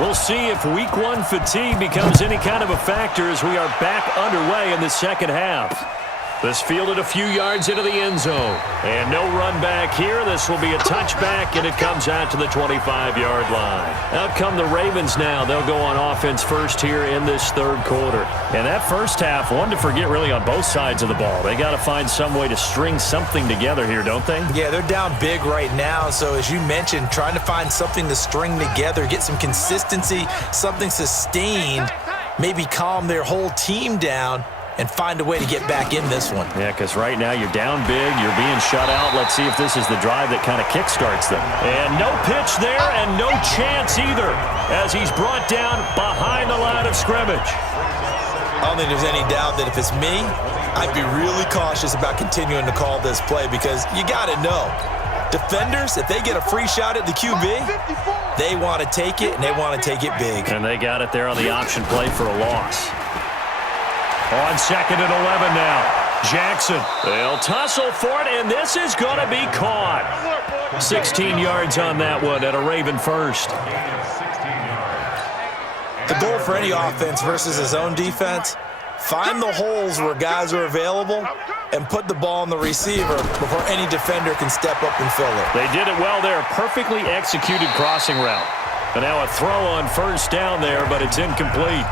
we'll see if Week 1 fatigue becomes any kind of a factor as we are back underway in the second half. This fielded a few yards into the end zone. And no run back here. This will be a touchback, and it comes out to the 25-yard line. Out come the Ravens now. They'll go on offense first here in this third quarter. And that first half, one to forget really on both sides of the ball. They got to find some way to string something together here, don't they? Yeah, they're down big right now. So as you mentioned, trying to find something to string together, get some consistency, something sustained, maybe calm their whole team down, and find a way to get back in this one. Yeah, because right now you're down big, you're being shut out. Let's see if this is the drive that kind of kickstarts them. And no pitch there and no chance either as he's brought down behind the line of scrimmage. I don't think there's any doubt that if it's me, I'd be really cautious about continuing to call this play because you got to know, defenders, if they get a free shot at the QB, they want to take it, and they want to take it big. And they got it there on the option play for a loss. On second and 11 now. Jackson. They'll tussle for it, and this is going to be caught. 16 yards on that one at a Raven first. The goal for any offense versus his own defense, find the holes where guys are available and put the ball on the receiver before any defender can step up and fill it. They did it well there. Perfectly executed crossing route. And now a throw on first down there, but it's incomplete.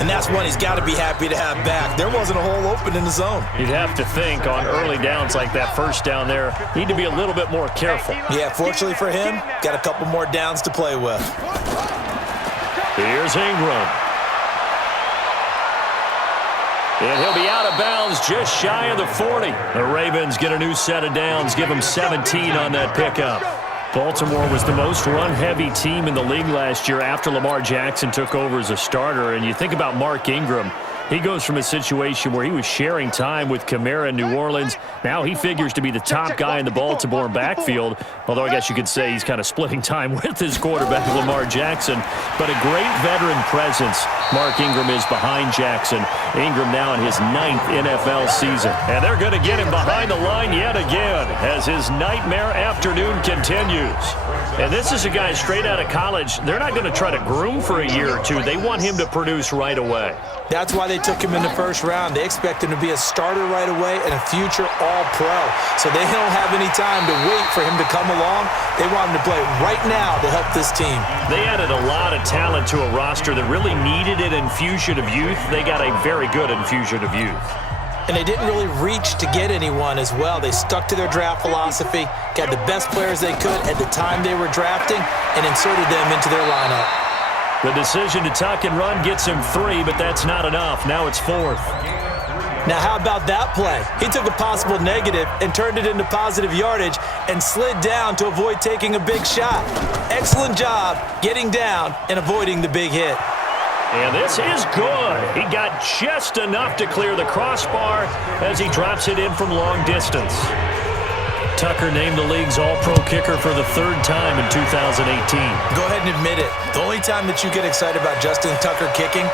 And that's one he's got to be happy to have back. There wasn't a hole open in the zone. You'd have to think on early downs like that first down there, need to be a little bit more careful. Yeah, fortunately for him, got a couple more downs to play with. Here's Ingram. And he'll be out of bounds just shy of the 40. The Ravens get a new set of downs, give them 17 on that pickup. Baltimore was the most run-heavy team in the league last year after Lamar Jackson took over as a starter. And you think about Mark Ingram. He goes from a situation where he was sharing time with Kamara in New Orleans. Now he figures to be the top guy in the Baltimore backfield, although I guess you could say he's kind of splitting time with his quarterback, Lamar Jackson. But a great veteran presence Mark Ingram is behind Jackson. Ingram now in his 9th NFL season. And they're going to get him behind the line yet again as his nightmare afternoon continues. And this is a guy straight out of college. They're not going to try to groom for a year or two. They want him to produce right away. That's why they took him in the first round. They expect him to be a starter right away and a future All-Pro. So they don't have any time to wait for him to come along. They want him to play right now to help this team. They added a lot of talent to a roster that really needed an infusion of youth. They got a very good infusion of youth. And they didn't really reach to get anyone as well. They stuck to their draft philosophy, got the best players they could at the time they were drafting, and inserted them into their lineup. The decision to tuck and run gets him 3, but that's not enough. Now it's 4th. Now how about that play? He took a possible negative and turned it into positive yardage and slid down to avoid taking a big shot. Excellent job getting down and avoiding the big hit. And this is good. He got just enough to clear the crossbar as he drops it in from long distance. Tucker named the league's All-Pro kicker for the 3rd time in 2018. Go ahead and admit it. The only time that you get excited about Justin Tucker kicking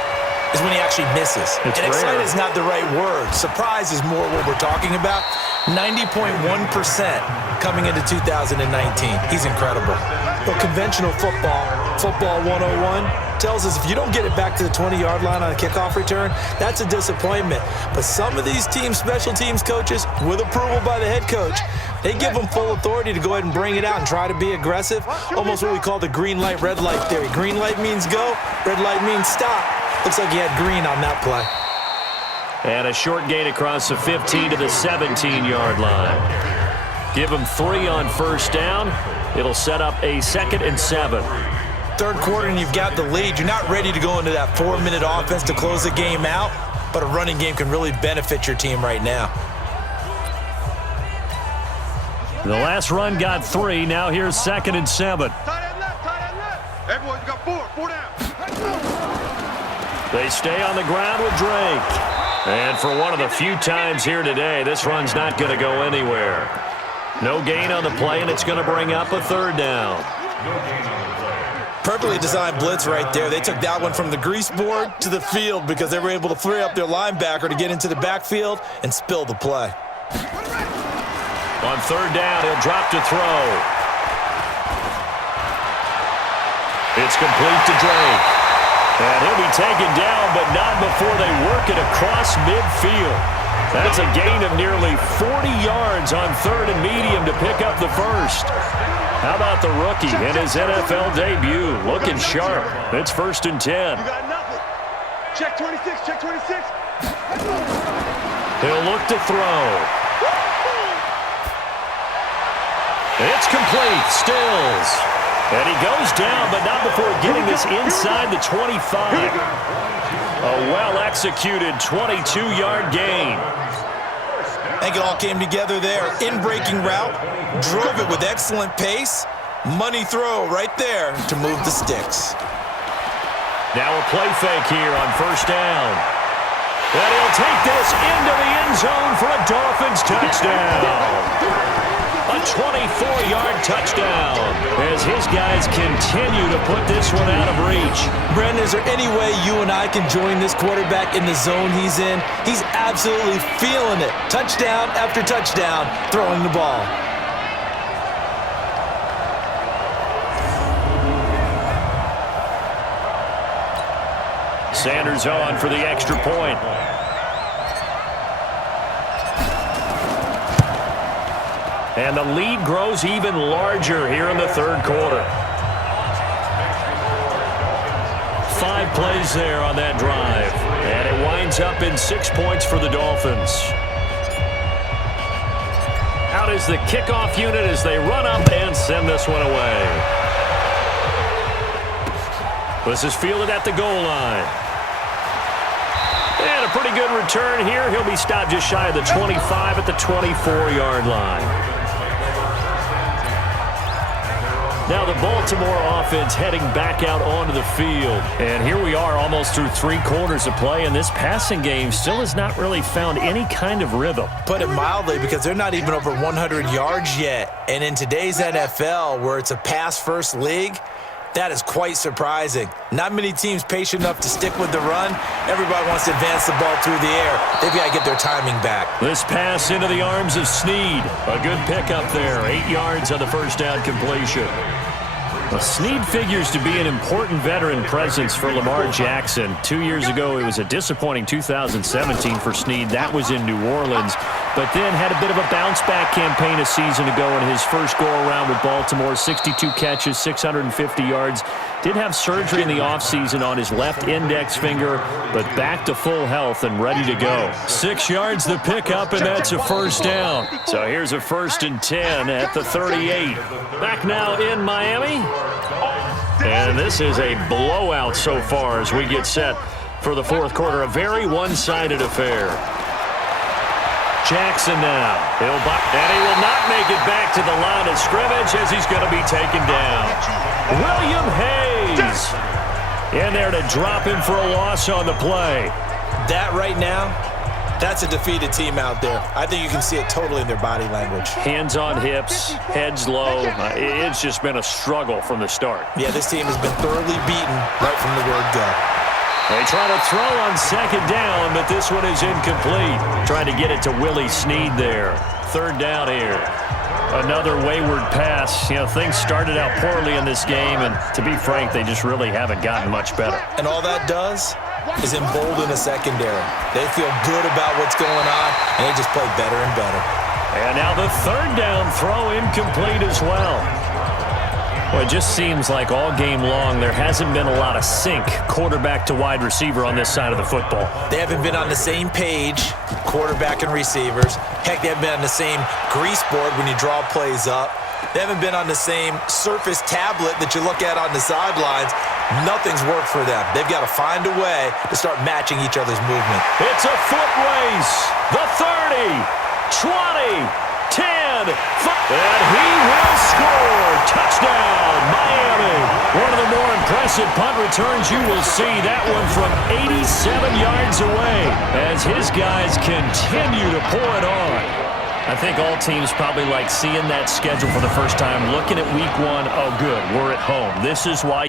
is when he actually misses. It's and excited rare. is not the right word. Surprise is more what we're talking about. 90.1% coming into 2019. He's incredible. Well, conventional football 101, tells us if you don't get it back to the 20-yard line on a kickoff return, that's a disappointment. But some of these team special teams coaches, with approval by the head coach, they give them full authority to go ahead and bring it out and try to be aggressive, almost what we call the green light, red light theory. Green light means go, red light means stop. Looks like he had green on that play. And a short gain across the 15 to the 17-yard line. Give him 3 on first down. It'll set up a 2nd and 7. Third quarter and you've got the lead. You're not ready to go into that 4-minute offense to close the game out, but a running game can really benefit your team right now. The last run got 3. Now here's 2nd and 7. Everyone's got 4 down. They stay on the ground with Drake. And for one of the few times here today, this run's not going to go anywhere. No gain on the play, and it's going to bring up a 3rd down. Perfectly designed blitz right there. They took that one from the grease board to the field because they were able to free up their linebacker to get into the backfield and spill the play. On 3rd down, he'll drop to throw. It's complete to Drake. And he'll be taken down, but not before they work it across midfield. That's a gain of nearly 40 yards on 3rd and medium to pick up the first. How about the rookie in his NFL debut? Looking sharp. It's 1st and 10. You got nothing. Check 26, check 26. He'll look to throw. It's complete. Stills. And he goes down, but not before getting this inside the 25. A well-executed 22-yard gain. I think it all came together there. In-breaking route, drove it with excellent pace. Money throw right there to move the sticks. Now a play fake here on 1st down. And he'll take this into the end zone for a Dolphins touchdown. A 24-yard touchdown as his guys continue to put this one out of reach. Brandon, is there any way you and I can join this quarterback in the zone he's in? He's absolutely feeling it. Touchdown after touchdown, throwing the ball. Sanders on for the extra point. And the lead grows even larger here in the 3rd quarter. 5 plays there on that drive. And it winds up in 6 points for the Dolphins. Out is the kickoff unit as they run up and send this one away. This is fielded at the goal line. And a pretty good return here. He'll be stopped just shy of the 25 at the 24-yard line. Now the Baltimore offense heading back out onto the field. And here we are almost through 3 quarters of play, and this passing game still has not really found any kind of rhythm. Put it mildly, because they're not even over 100 yards yet. And in today's NFL, where it's a pass-first league, that is quite surprising. Not many teams patient enough to stick with the run. Everybody wants to advance the ball through the air. They've got to get their timing back. This pass into the arms of Snead. A good pickup there. 8 yards on the 1st down completion. Well, Snead figures to be an important veteran presence for Lamar Jackson. 2 years ago, it was a disappointing 2017 for Snead. That was in New Orleans. But then had a bit of a bounce-back campaign a season ago in his first go-around with Baltimore. 62 catches, 650 yards. Did have surgery in the offseason on his left index finger, but back to full health and ready to go. 6 yards the pickup, and that's a 1st down. So here's a 1st and 10 at the 38. Back now in Miami. And this is a blowout so far as we get set for the 4th quarter. A very one-sided affair. Jackson now. And he will not make it back to the line of scrimmage as he's going to be taken down. William Hayes in there to drop him for a loss on the play. That right now, that's a defeated team out there. I think you can see it totally in their body language. Hands on hips, heads low. It's just been a struggle from the start. Yeah, this team has been thoroughly beaten right from the word go. They try to throw on 2nd down, but this one is incomplete. Trying to get it to Willie Snead there. 3rd down here. Another wayward pass. You know, things started out poorly in this game, and to be frank, they just really haven't gotten much better. And all that does is embolden a secondary. They feel good about what's going on, and they just play better and better. And now the 3rd down throw incomplete as well. Well, it just seems like all game long there hasn't been a lot of sync quarterback to wide receiver on this side of the football. They haven't been on the same page, quarterback and receivers. Heck, they haven't been on the same grease board when you draw plays up. They haven't been on the same Surface tablet that you look at on the sidelines. Nothing's worked for them. They've got to find a way to start matching each other's movement. It's a foot race. The 30, 20, 10, 5, and he will score. Touchdown, Miami. One of the more impressive punt returns you will see. That one from 87 yards away as his guys continue to pour it on. I think all teams probably like seeing that schedule for the first time, looking at week 1. Oh, good, we're at home. This is why.